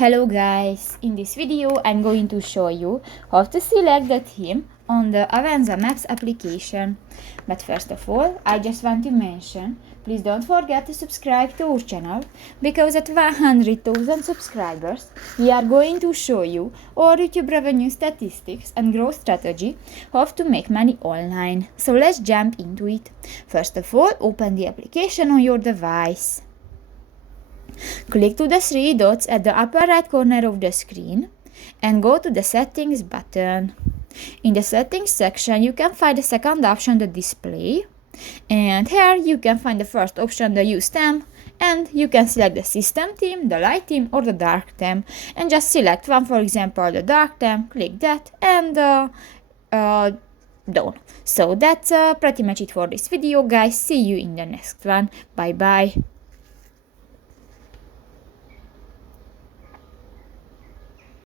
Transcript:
Hello guys, in this video I'm going to show you how to select the theme on the Avenza Maps application. But first of all, I just want to mention, please don't forget to subscribe to our channel, because at 100,000 subscribers we are going to show you our YouTube revenue statistics and growth strategy, how to make money online. So let's jump into it. First of all, open the application on your device. Click to the three dots at the upper right corner of the screen and go to the Settings button. In the Settings section, you can find the second option, the Display, and here you can find the first option, the Use Theme, and you can select the System theme, the Light theme, or the Dark theme, and just select one, for example the Dark theme, click that, and done. So that's pretty much it for this video, guys. See you in the next one. Bye bye.